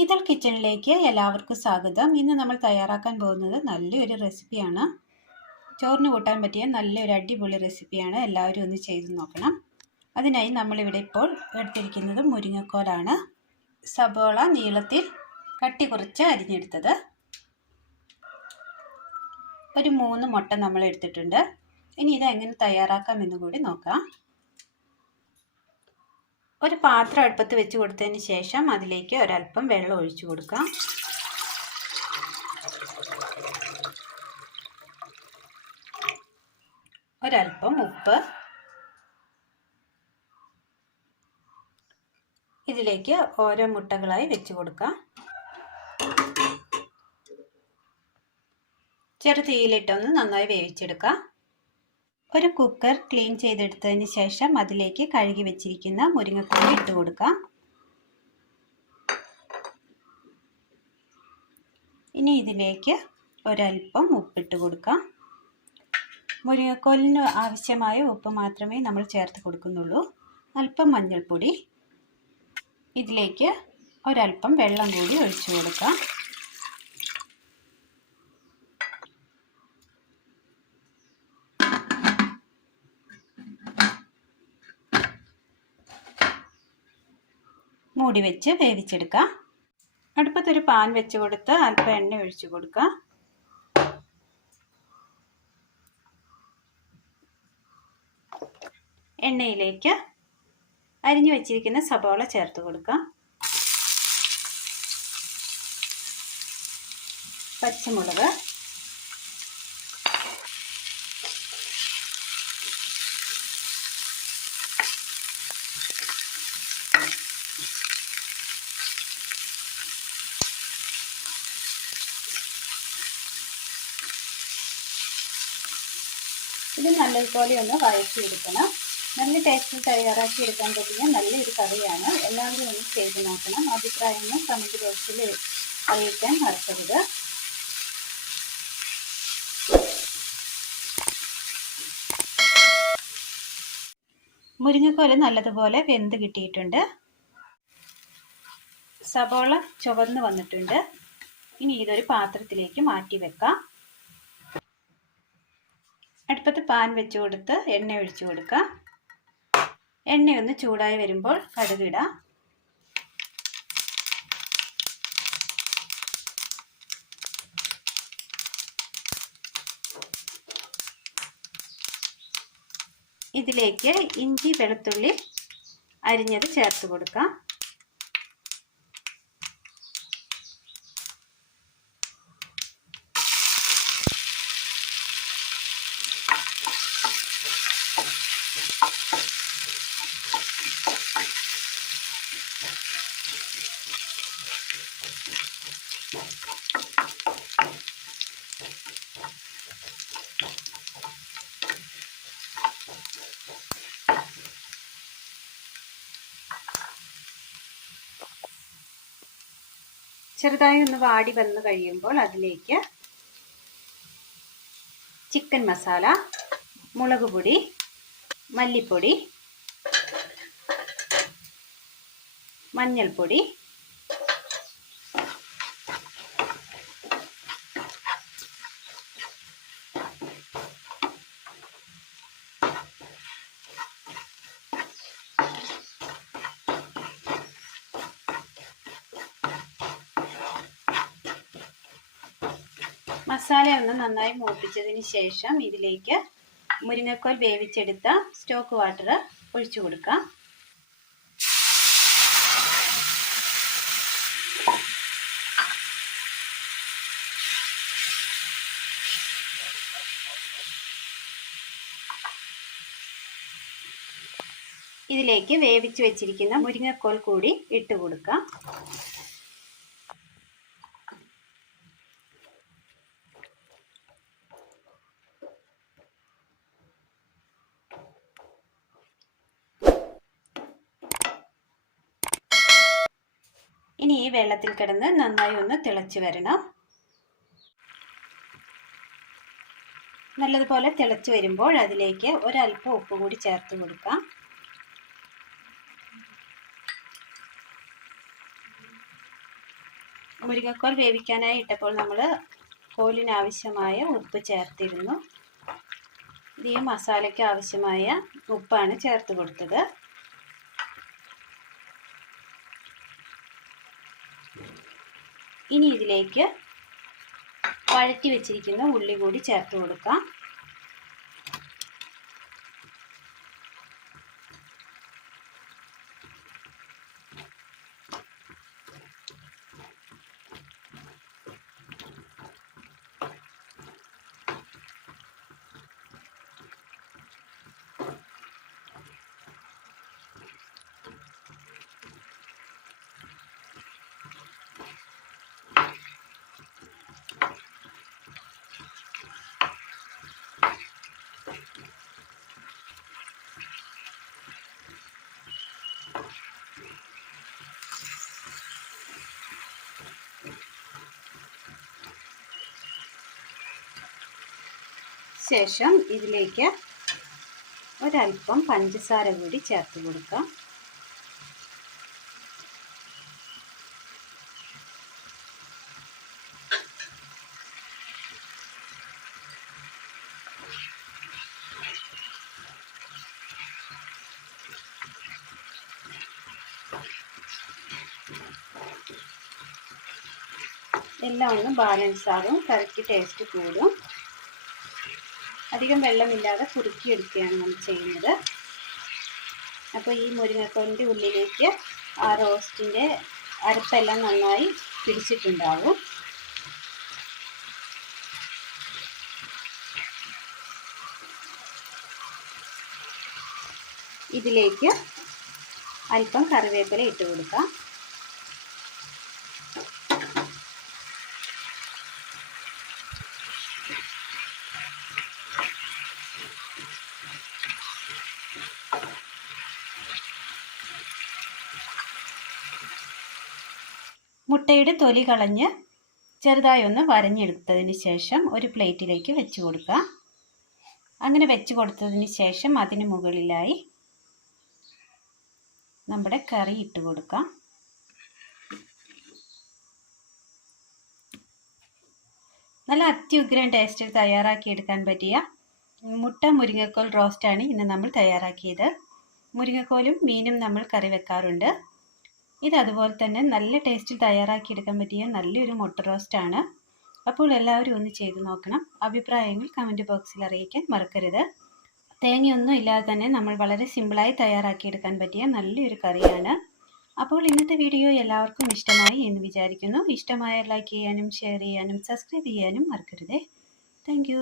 ഇതൾ കിച്ചണിലേക്ക് എല്ലാവർക്കും സ്വാഗതം. ഇന്ന് നമ്മൾ തയ്യാറാക്കാൻ പോകുന്നത് നല്ലൊരു റെസിപ്പിയാണ് ചോറിന് കൂട്ടാൻ പറ്റിയ നല്ലൊരു അടിപൊളി റെസിപ്പിയാണ് എല്ലാവരും ഒന്ന് ചെയ്ത് നോക്കണം. അതിനായി നമ്മളിവിടെ ഇപ്പോൾ എടുത്തിരിക്കുന്നത് മുരിങ്ങക്കോലാണ്. സബോള നീളത്തിൽ കട്ടി കുറച്ച് അരിഞ്ഞെടുത്തത്. ഒരു മൂന്ന് മുട്ട നമ്മൾ എടുത്തിട്ടുണ്ട്. ഇനി ഇത് എങ്ങനെ തയ്യാറാക്കാം എന്ന് കൂടി നോക്കാം. ഒരു പാത്രം അടുപ്പത്ത് വെച്ച് കൊടുത്തതിന് ശേഷം അതിലേക്ക് ഒരല്പം വെള്ളം ഒഴിച്ചു കൊടുക്കാം. ഒരല്പം ഉപ്പ്. ഇതിലേക്ക് ഓരോ മുട്ടകളായി വെച്ച് കൊടുക്കാം. ചെറു തീയിലിട്ടൊന്ന് നന്നായി വേവിച്ചെടുക്കാം. ഒരു കുക്കർ ക്ലീൻ ചെയ്തെടുത്തതിന് ശേഷം അതിലേക്ക് കഴുകി വെച്ചിരിക്കുന്ന മുരിങ്ങക്കോഴി ഇട്ട് കൊടുക്കാം. ഇനി ഇതിലേക്ക് ഒരല്പം ഉപ്പിട്ട് കൊടുക്കാം. മുരിങ്ങക്കോലിന് ആവശ്യമായ ഉപ്പ് മാത്രമേ നമ്മൾ ചേർത്ത് കൊടുക്കുന്നുള്ളൂ. അല്പം മഞ്ഞൾപ്പൊടി. ഇതിലേക്ക് ഒരല്പം വെള്ളം കൂടി ഒഴിച്ചു കൊടുക്കാം. മൂടി വെച്ച് വേവിച്ചെടുക്കാം. അടുപ്പത്തൊരു പാൻ വെച്ച് കൊടുത്ത് അല്പം എണ്ണ ഒഴിച്ചു കൊടുക്കുക എണ്ണയിലേക്ക് അരിഞ്ഞു വെച്ചിരിക്കുന്ന സബോള ചേർത്ത് കൊടുക്കുക പച്ചമുളക് ഇത് നല്ലതുപോലെ ഒന്ന് വഴറ്റിയെടുക്കണം. നല്ല ടേസ്റ്റിൽ തയ്യാറാക്കി എടുക്കാൻ പറ്റിയ നല്ലൊരു കറിയാണ്. എല്ലാവരും ഒന്ന് ചെയ്ത് നോക്കണം. അഭിപ്രായങ്ങൾ കമന്റ് ബോക്സിൽ അറിയിക്കാൻ മറക്കരുത്. മുരിങ്ങക്കോൽ നല്ലതുപോലെ വെന്ത് കിട്ടിയിട്ടുണ്ട്. സബോള ചുവന്ന് വന്നിട്ടുണ്ട്. ഇനി ഇതൊരു പാത്രത്തിലേക്ക് മാറ്റി വെക്കാം. അടുപ്പത്ത് പാൻ വെച്ച് കൊടുത്ത് എണ്ണ ഒഴിച്ചു കൊടുക്കുക എണ്ണയൊന്ന് ചൂടായി വരുമ്പോൾ കടുകിടാം. ഇതിലേക്ക് ഇഞ്ചി വെളുത്തുള്ളി അരിഞ്ഞത് ചേർത്ത് കൊടുക്കാം. ചെറുതായി ഒന്ന് വാടി വന്ന് കഴിയുമ്പോൾ അതിലേക്ക് ചിക്കൻ മസാല മുളക് പൊടി മല്ലിപ്പൊടി മഞ്ഞൾപ്പൊടി മസാല ഒന്ന് നന്നായി മൂപ്പിച്ചതിന് ശേഷം ഇതിലേക്ക് മുരിങ്ങക്കോൽ വേവിച്ചെടുത്ത സ്റ്റോക്ക് വാട്ടർ ഒഴിച്ചു കൊടുക്കാം. ഇതിലേക്ക് വേവിച്ച് വെച്ചിരിക്കുന്ന മുരിങ്ങക്കോൽ കൂടി ഇട്ട് കൊടുക്കാം. ഇനി ഈ വെള്ളത്തിൽ കിടന്ന് നന്നായി ഒന്ന് തിളച്ച് വരണം. നല്ലതുപോലെ തിളച്ച് വരുമ്പോൾ അതിലേക്ക് ഒരല്പം ഉപ്പ് കൂടി ചേർത്ത് കൊടുക്കാം. മുരിങ്ങക്കോൽ വേവിക്കാനായി ഇട്ടപ്പോൾ നമ്മൾ കോലിനാവശ്യമായ ഉപ്പ് ചേർത്തിരുന്നു. ഈ മസാലയ്ക്ക് ആവശ്യമായ ഉപ്പാണ് ചേർത്ത് കൊടുത്തത്. ഇനി ഇതിലേക്ക് വഴറ്റി വെച്ചിരിക്കുന്ന ഉള്ളി കൂടി ചേർത്ത് കൊടുക്കാം. ശേഷം ഇതിലേക്ക് ഒരൽപ്പം പഞ്ചസാര കൂടി ചേർത്ത് കൊടുക്കാം. എല്ലാം ഒന്ന് ബാലൻസ് ആകും കറിക്ക് ടേസ്റ്റ് കൂടും. അധികം വെള്ളമില്ലാതെ കുറുക്കിയെടുക്കുകയാണ് നമ്മൾ ചെയ്യുന്നത്. അപ്പോൾ ഈ മുരിങ്ങക്കോലിന്റെ ഉള്ളിലേക്ക് ആ റോസ്റ്റിന്റെ അരപ്പെല്ലാം നന്നായി പിടിച്ചിട്ടുണ്ടാവും. ഇതിലേക്ക് അല്പം കറിവേപ്പില ഇട്ട് കൊടുക്കാം. മുട്ടയുടെ തൊലി കളഞ്ഞ് ചെറുതായി ഒന്ന് വരഞ്ഞെടുത്തതിന് ശേഷം ഒരു പ്ലേറ്റിലേക്ക് വെച്ച് കൊടുക്കുക. അങ്ങനെ വെച്ച് കൊടുത്തതിന് ശേഷം അതിന് മുകളിലായി നമ്മുടെ കറി ഇട്ട് കൊടുക്കാം. നല്ല അത്യുഗ്രൻ ടേസ്റ്റിൽ തയ്യാറാക്കിയെടുക്കാൻ പറ്റിയ മുട്ട മുരിങ്ങക്കോൽ റോസ്റ്റാണ് ഇന്ന് നമ്മൾ തയ്യാറാക്കിയത്. മുരിങ്ങക്കോലും മീനും നമ്മൾ കറി വെക്കാറുണ്ട്. ഇത് അതുപോലെ തന്നെ നല്ല ടേസ്റ്റിൽ തയ്യാറാക്കിയെടുക്കാൻ പറ്റിയ നല്ലൊരു മുട്ട റോസ്റ്റാണ് അപ്പോൾ എല്ലാവരും ഒന്ന് ചെയ്ത് നോക്കണം. അഭിപ്രായങ്ങൾ കമന്റ് ബോക്സിൽ അറിയിക്കാൻ മറക്കരുത്. തേങ്ങയൊന്നും ഇല്ലാതെ തന്നെ നമ്മൾ വളരെ സിമ്പിളായി തയ്യാറാക്കിയെടുക്കാൻ പറ്റിയ നല്ലൊരു കറിയാണ്. അപ്പോൾ ഇന്നത്തെ വീഡിയോ എല്ലാവർക്കും ഇഷ്ടമായി എന്ന് വിചാരിക്കുന്നു. ഇഷ്ടമായ ലൈക്ക് ചെയ്യാനും ഷെയർ ചെയ്യാനും സബ്സ്ക്രൈബ് ചെയ്യാനും മറക്കരുതേ. താങ്ക്